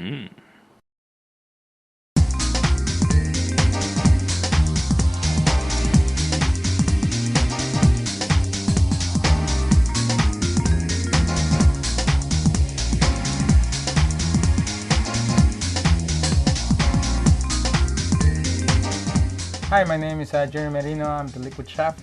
Mm. Hi, my name is Jerry Merino. I'm the Liquid Chef.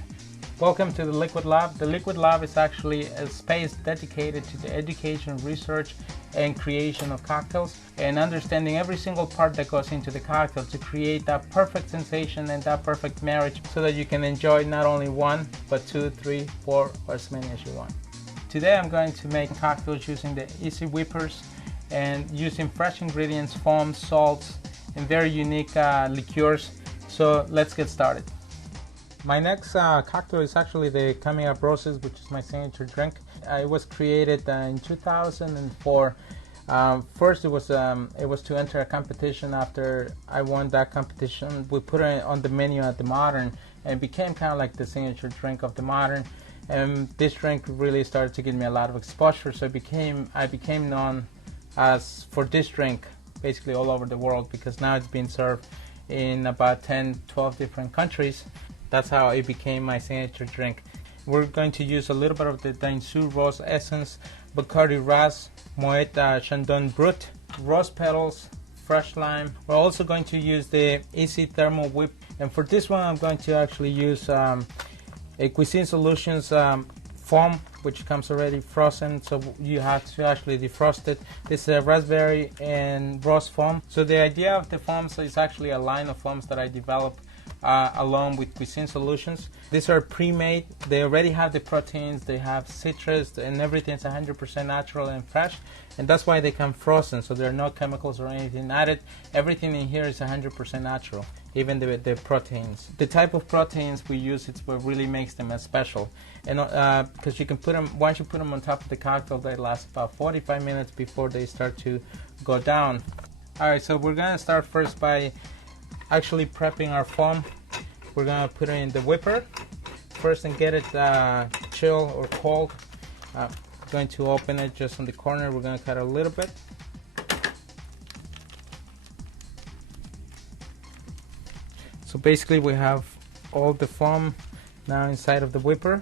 Welcome to the Liquid Lab. The Liquid Lab is actually a space dedicated to the education, research, and creation of cocktails and understanding every single part that goes into the cocktail to create that perfect sensation and that perfect marriage so that you can enjoy not only one, but 2, 3, 4, or as many as you want. Today I'm going to make cocktails using the iSi whippers and using fresh ingredients, foams, salts, and very unique liqueurs. So let's get started. My next cocktail is actually the Coming Up Roses, which is my signature drink. It was created in 2004. First, it was to enter a competition. After I won that competition, we put it on the menu at the Modern, and it became kind of like the signature drink of the Modern. And this drink really started to give me a lot of exposure. So I became known as for this drink basically all over the world, because now it's being served in about 10-12 different countries. That's how it became my signature drink. We're going to use a little bit of the Dainsue Rose Essence, Bacardi Ras, Moet Chandon Brut, rose petals, fresh lime. We're also going to use the iSi Thermal Whip, and for this one I'm going to actually use a Cuisine Solutions foam, which comes already frozen, so you have to actually defrost it. This is a raspberry and rose foam. So the idea of the foams is actually a line of foams that I developed along with Cuisine Solutions. These are pre-made. They already have the proteins, they have citrus, and everything's 100% natural and fresh, and that's why they come frozen, so there are no chemicals or anything added. Everything in here is 100% natural, even the proteins. The type of proteins we use, it's what really makes them special. And because you can put them, once you put them on top of the cocktail, they last about 45 minutes before they start to go down. Alright, so we're gonna start first by actually prepping our foam. We're gonna put it in the whipper first and get it chill or cold. Going to open it just on the corner. We're gonna cut a little bit. So basically we have all the foam now inside of the whipper.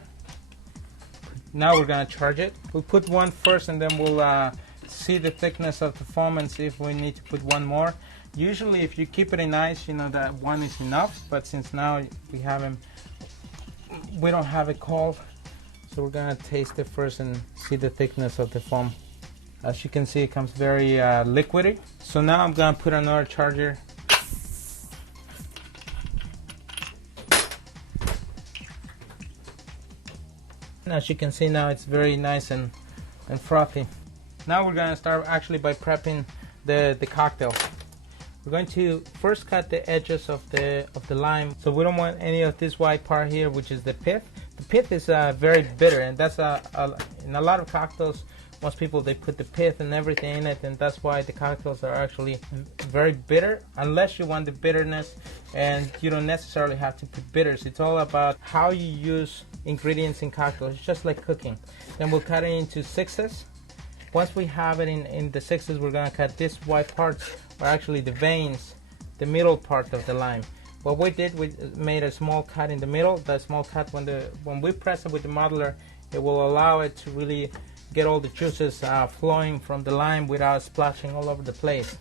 Now we're gonna charge it. We'll put one first, and then we'll see the thickness of the foam and see if we need to put one more. Usually if you keep it in ice, you know that one is enough, but since now we don't have it cold, so we're gonna taste it first and see the thickness of the foam. As you can see, it comes very liquidy. So now I'm gonna put another charger. And as you can see now, it's very nice and frothy. Now we're gonna start actually by prepping the cocktail. We're going to first cut the edges of the lime. So we don't want any of this white part here, which is the pith. The pith is very bitter, and that's in a lot of cocktails, most people, they put the pith and everything in it, and that's why the cocktails are actually very bitter, unless you want the bitterness, and you don't necessarily have to put bitters. It's all about how you use ingredients in cocktails. It's just like cooking. Then we'll cut it into sixes. Once we have it in the sixes, we're gonna cut this white parts, or actually the veins, the middle part of the lime. What we did, we made a small cut in the middle. That small cut, when we press it with the modeler, it will allow it to really get all the juices flowing from the lime without splashing all over the place.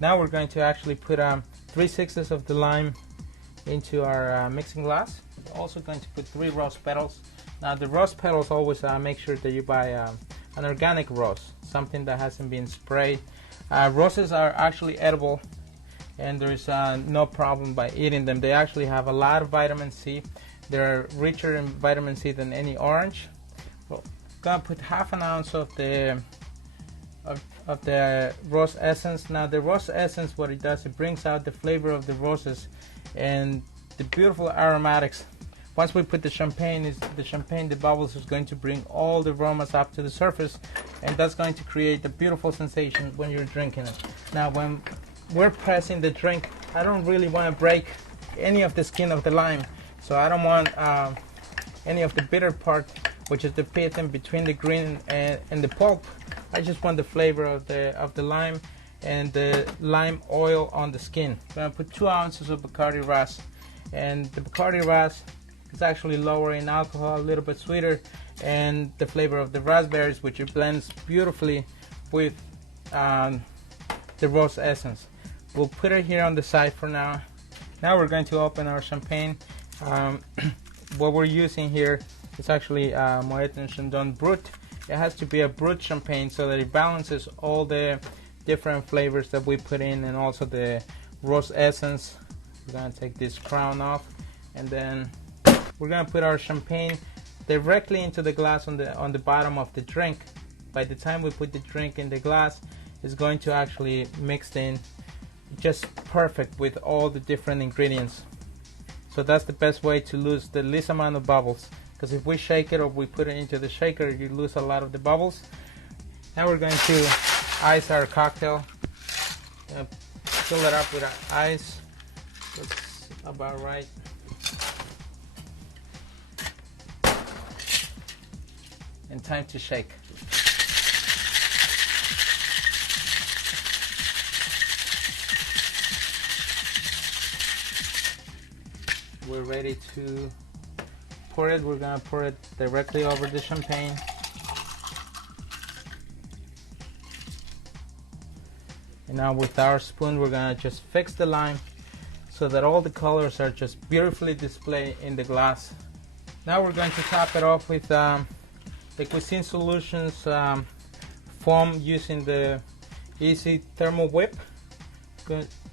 Now we're going to actually put 3/6 of the lime into our mixing glass. We're also going to put 3 rose petals. Now the rose petals, always make sure that you buy an organic rose, something that hasn't been sprayed. Roses are actually edible, and there is no problem by eating them. They actually have a lot of vitamin C. They're richer in vitamin C than any orange. Well, I'm gonna put half an ounce of the rose essence. Now the rose essence, what it does, it brings out the flavor of the roses and the beautiful aromatics. Once we put the champagne, the bubbles is going to bring all the aromas up to the surface, and that's going to create a beautiful sensation when you're drinking it. Now when we're pressing the drink, I don't really want to break any of the skin of the lime, so I don't want any of the bitter part, which is the pith in between the green and the pulp. I just want the flavor of the lime, and the lime oil on the skin. I'm going to put 2 ounces of Bacardi Ras, and the Bacardi Ras is actually lower in alcohol, a little bit sweeter, and the flavor of the raspberries, which it blends beautifully with the rose essence. We'll put it here on the side for now. Now we're going to open our champagne. What we're using here is actually Moet & Chandon Brut. It has to be a Brut champagne so that it balances all the different flavors that we put in, and also the rose essence. We're going to take this crown off, and then we're going to put our champagne directly into the glass on the bottom of the drink. By the time we put the drink in the glass, it's going to actually mix in just perfect with all the different ingredients. So that's the best way to lose the least amount of bubbles, because if we shake it or we put it into the shaker, you lose a lot of the bubbles. Now we're going to ice our cocktail. Fill it up with our ice. That's about right. And time to shake. We're ready to pour it. We're gonna pour it directly over the champagne. And now with our spoon, we're gonna just fix the lime so that all the colors are just beautifully displayed in the glass. Now we're going to top it off with the Cuisine Solutions foam using the iSi Thermal Whip.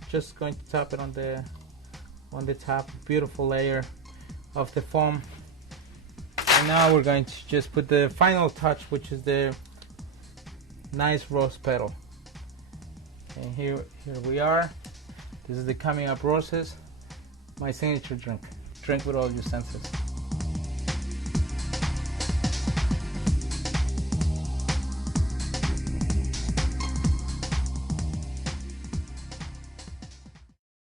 Just going to top it on the top, beautiful layer of the foam. And now we're going to just put the final touch, which is the nice rose petal. And here we are. This is the Coming Up Roses, my signature drink. Drink with all your senses.